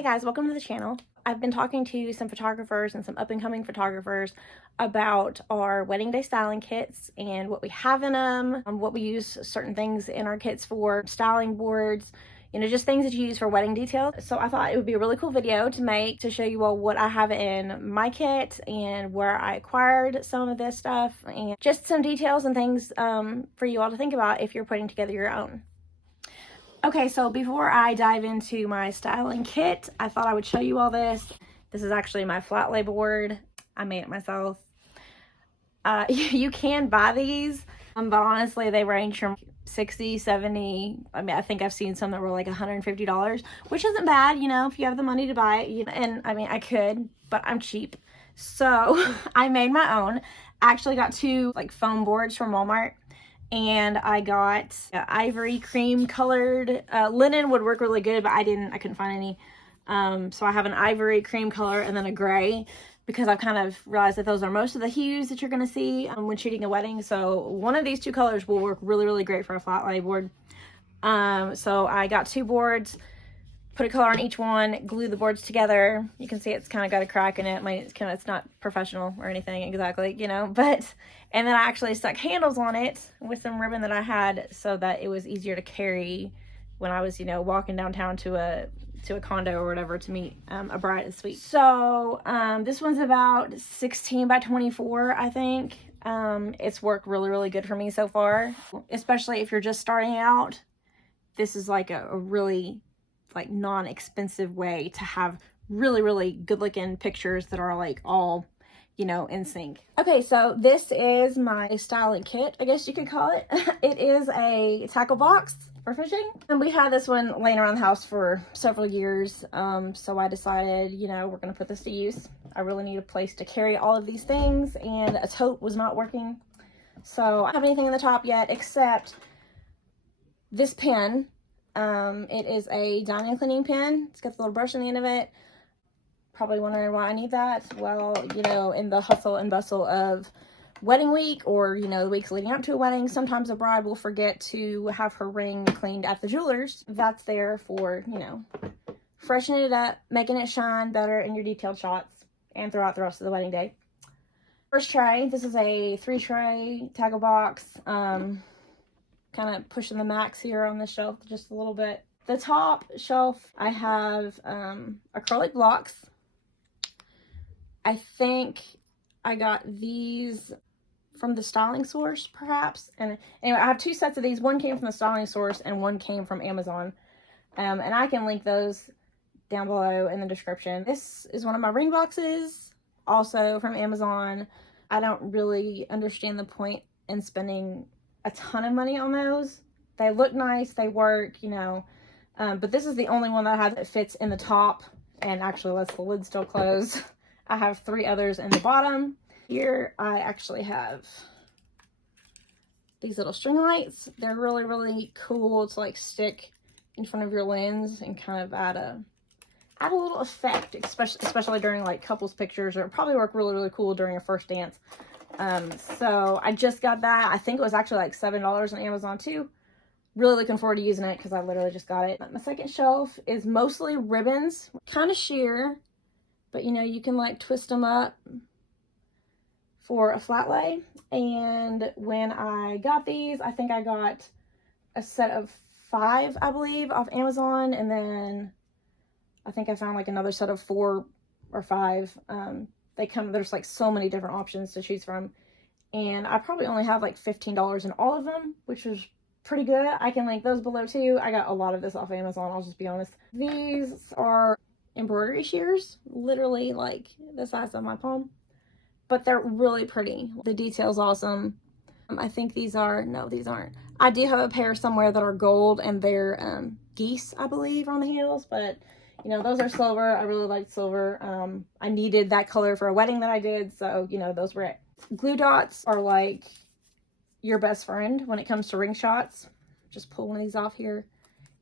Hi guys, welcome to the channel. I've been talking to some photographers and some up-and-coming photographers about our wedding day styling kits and what we have in them, what we use certain things in our kits for, styling boards, just things that you use for wedding details. So I thought it would be a really cool video to make to show you all what I have in my kit and where I acquired some of this stuff and just some details and things for you all to think about if you're putting together your own. Okay, so before I dive into my styling kit, I thought I would show you all this. This is actually my flat lay board. I made it myself. You can buy these, but honestly, they range from $60, $70. I mean, I think I've seen some that were like $150, which isn't bad, if you have the money to buy it. And I mean, I could, but I'm cheap. So I made my own. I actually got two like foam boards from Walmart. And I got ivory cream colored, linen would work really good, but I couldn't find any. So I have an ivory cream color and then a gray, because I've kind of realized that those are most of the hues that you're going to see when shooting a wedding. So one of these two colors will work really, really great for a flat lay board. So I got two boards, put a color on each one, glue the boards together. You can see it's kind of got a crack in it. It's not professional or anything exactly, and then I actually stuck handles on it with some ribbon that I had so that it was easier to carry when I was, walking downtown to a condo or whatever to meet a bride and suite. So this one's about 16 by 24, I think. It's worked really, really good for me so far, especially if you're just starting out. This is like a really non-expensive way to have really, really good looking pictures that are like all in sync. Okay, so this is my styling kit, I guess you could call it. It is a tackle box for fishing, and we had this one laying around the house for several years. So I decided, we're gonna put this to use. I really need a place to carry all of these things, and a tote was not working. So I don't have anything in the top yet except this pen. It is a diamond cleaning pen. It's got the little brush on the end of it. Probably wondering why I need that. Well, in the hustle and bustle of wedding week, or the weeks leading up to a wedding, sometimes a bride will forget to have her ring cleaned at the jeweler's. That's there for, freshening it up, making it shine better in your detailed shots and throughout the rest of the wedding day. First tray, this is a 3-tray tackle box. Kind of pushing the max here on the shelf just a little bit. The top shelf, I have acrylic blocks. I think I got these from the Styling Source, perhaps. And anyway, I have two sets of these. One came from the Styling Source and one came from Amazon. And I can link those down below in the description. This is one of my ring boxes, also from Amazon. I don't really understand the point in spending a ton of money on those. They look nice, they work, but this is the only one that I have that fits in the top and actually lets the lid still close. I have 3 others in the bottom. Here I actually have these little string lights. They're really, really cool to stick in front of your lens and kind of add a little effect, especially during couples pictures, or probably work really, really cool during a first dance. So I just got that. I think it was actually $7 on Amazon too. Really looking forward to using it because I literally just got it. My second shelf is mostly ribbons, kind of sheer, but you can twist them up for a flat lay. And when I got these, I think I got a set of 5, I believe, off Amazon, and then I think I found another set of 4 or 5. There's so many different options to choose from, and I probably only have $15 in all of them, which is pretty good. I can link those below too. I got a lot of this off Amazon, I'll just be honest. These are embroidery shears, literally the size of my palm, but they're really pretty. The detail's awesome. I think these aren't. I do have a pair somewhere that are gold, and they're geese, I believe, on the handles, but those are silver. I really like silver. I needed that color for a wedding that I did, so, those were it. Glue dots are your best friend when it comes to ring shots. Just pull one of these off here.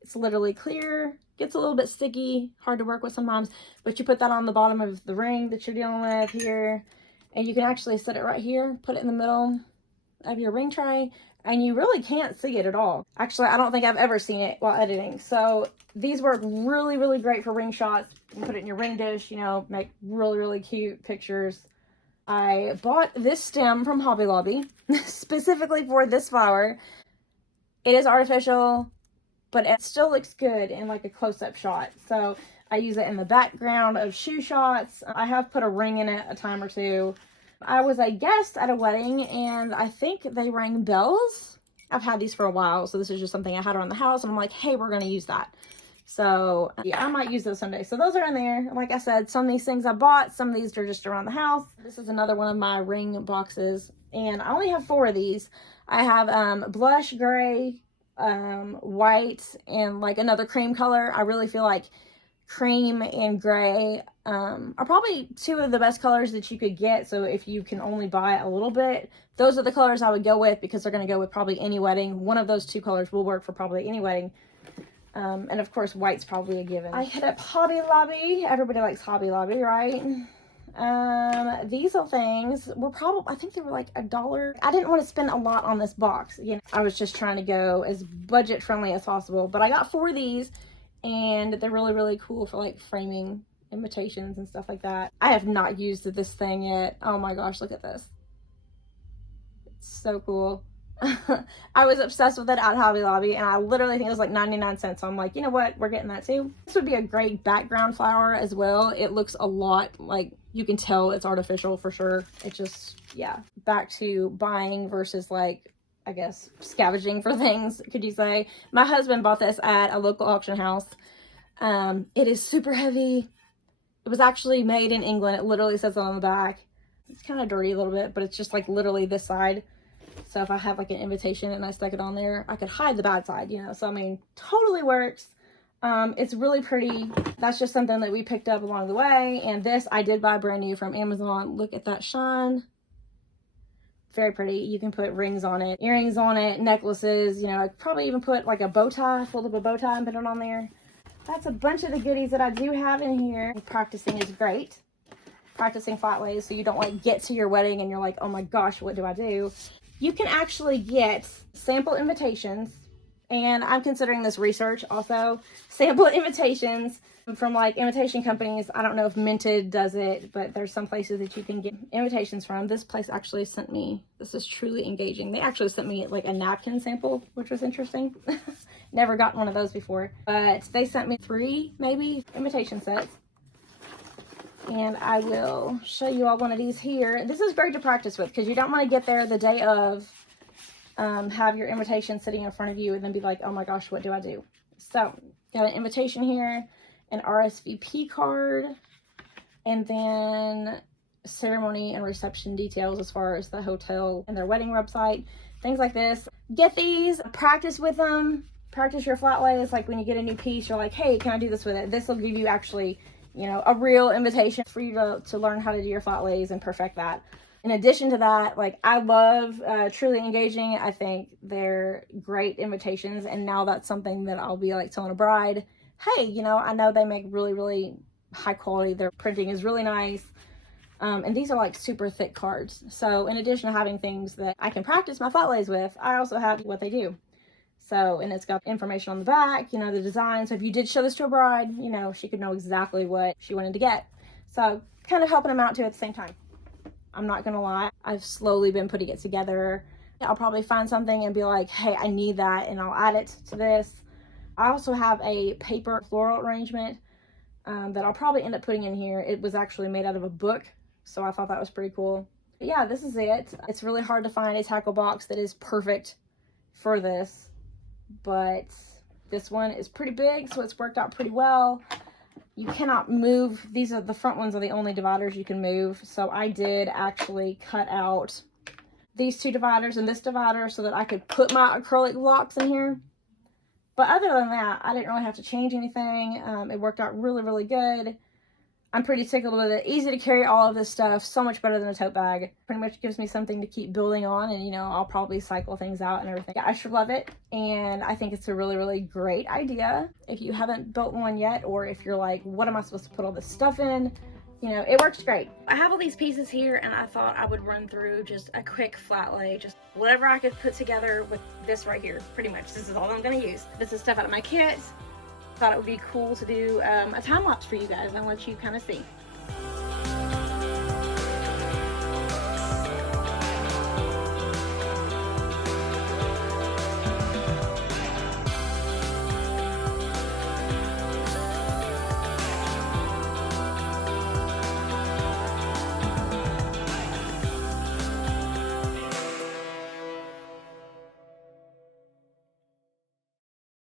It's literally clear. Gets a little bit sticky, hard to work with sometimes, but you put that on the bottom of the ring that you're dealing with here, and you can actually set it right here, put it in the middle of your ring tray, and you really can't see it at all. Actually, I don't think I've ever seen it while editing. So these work really, really great for ring shots. You can put it in your ring dish, you know, make really, really cute pictures. I bought this stem from Hobby Lobby specifically for this flower. It is artificial, but it still looks good in like a close-up shot. So I use it in the background of shoe shots. I have put a ring in it a time or two. I was a guest at a wedding, and I think they rang bells. I've had these for a while, so this is just something I had around the house, and I'm like, hey, we're going to use that. So yeah, I might use those someday. So those are in there. Like I said, some of these things I bought, some of these are just around the house. This is another one of my ring boxes, and I only have 4 of these. I have blush gray, white, and like another cream color. I really feel like cream and gray are probably 2 of the best colors that you could get. So if you can only buy a little bit, those are the colors I would go with, because they're going to go with probably any wedding. One of those 2 colors will work for probably any wedding. And of course, white's probably a given. I hit up Hobby Lobby. Everybody likes Hobby Lobby, right? These little things were probably, I think they were like $1. I didn't want to spend a lot on this box. You know, I was just trying to go as budget friendly as possible, but I got 4 of these, and they're really, really cool for like framing invitations and stuff like that. I have not used this thing yet. Oh my gosh, look at this. It's so cool. I was obsessed with it at Hobby Lobby, and I literally think it was like 99 cents. So I'm like, you know what? We're getting that too. This would be a great background flower as well. It looks a lot like, you can tell it's artificial for sure. It just, yeah. Back to buying versus like, I guess, scavenging for things, could you say. My husband bought this at a local auction house. It is super heavy. It was actually made in England. It literally says it on the back. It's kind of dirty a little bit, but it's just like literally this side. So if I have like an invitation and I stuck it on there, I could hide the bad side, you know. So I mean, totally works. It's really pretty. That's just something that we picked up along the way. And this I did buy brand new from Amazon. Look at that shine. Very pretty. You can put rings on it, earrings on it, necklaces, you know. I could probably even put like a bow tie, fold up a bow tie and put it on there. That's a bunch of the goodies that I do have in here. Practicing is great. Practicing flat lays, so you don't like get to your wedding and you're like, oh my gosh, what do I do? You can actually get sample invitations, and I'm considering this research also, sample invitations from like invitation companies. I don't know if Minted does it, but there's some places that you can get invitations from. This place actually sent me, this is truly engaging. They actually sent me like a napkin sample, which was interesting. Never gotten one of those before, but they sent me 3 maybe invitation sets. And I will show you all one of these here. This is great to practice with, because you don't want to get there the day of, have your invitation sitting in front of you and then be like, oh my gosh, what do I do? So, got an invitation here, an RSVP card, and then ceremony and reception details as far as the hotel and their wedding website, things like this. Get these, practice with them, practice your flat lays. Like when you get a new piece, you're like, hey, can I do this with it? This will give you actually, you know, a real invitation for you to learn how to do your flat lays and perfect that. In addition to that, like I love Truly Engaging. I think they're great invitations, and now that's something that I'll be like telling a bride, hey, you know, I know they make really, really high quality. Their printing is really nice. And these are like super thick cards. So in addition to having things that I can practice my flat lays with, I also have what they do. So, and it's got information on the back, you know, the design. So if you did show this to a bride, you know, she could know exactly what she wanted to get. So kind of helping them out too at the same time. I'm not going to lie. I've slowly been putting it together. I'll probably find something and be like, hey, I need that, and I'll add it to this. I also have a paper floral arrangement that I'll probably end up putting in here. It was actually made out of a book, so I thought that was pretty cool. But yeah, this is it. It's really hard to find a tackle box that is perfect for this, but this one is pretty big, so it's worked out pretty well. You cannot move. These are the front ones are the only dividers you can move. So I did actually cut out these 2 dividers and this divider so that I could put my acrylic blocks in here. But other than that, I didn't really have to change anything. It worked out really, really good. I'm pretty tickled with it. Easy to carry all of this stuff. So much better than a tote bag. Pretty much gives me something to keep building on, and you know, I'll probably cycle things out and everything. Yeah, I sure love it, and I think it's a really, really great idea. If you haven't built one yet, or if you're like, what am I supposed to put all this stuff in? you know, it works great. I have all these pieces here and I thought I would run through just a quick flat lay, just whatever I could put together with this right here. Pretty much, this is all I'm gonna use. This is stuff out of my kits. Thought it would be cool to do a time lapse for you guys and let you kind of see.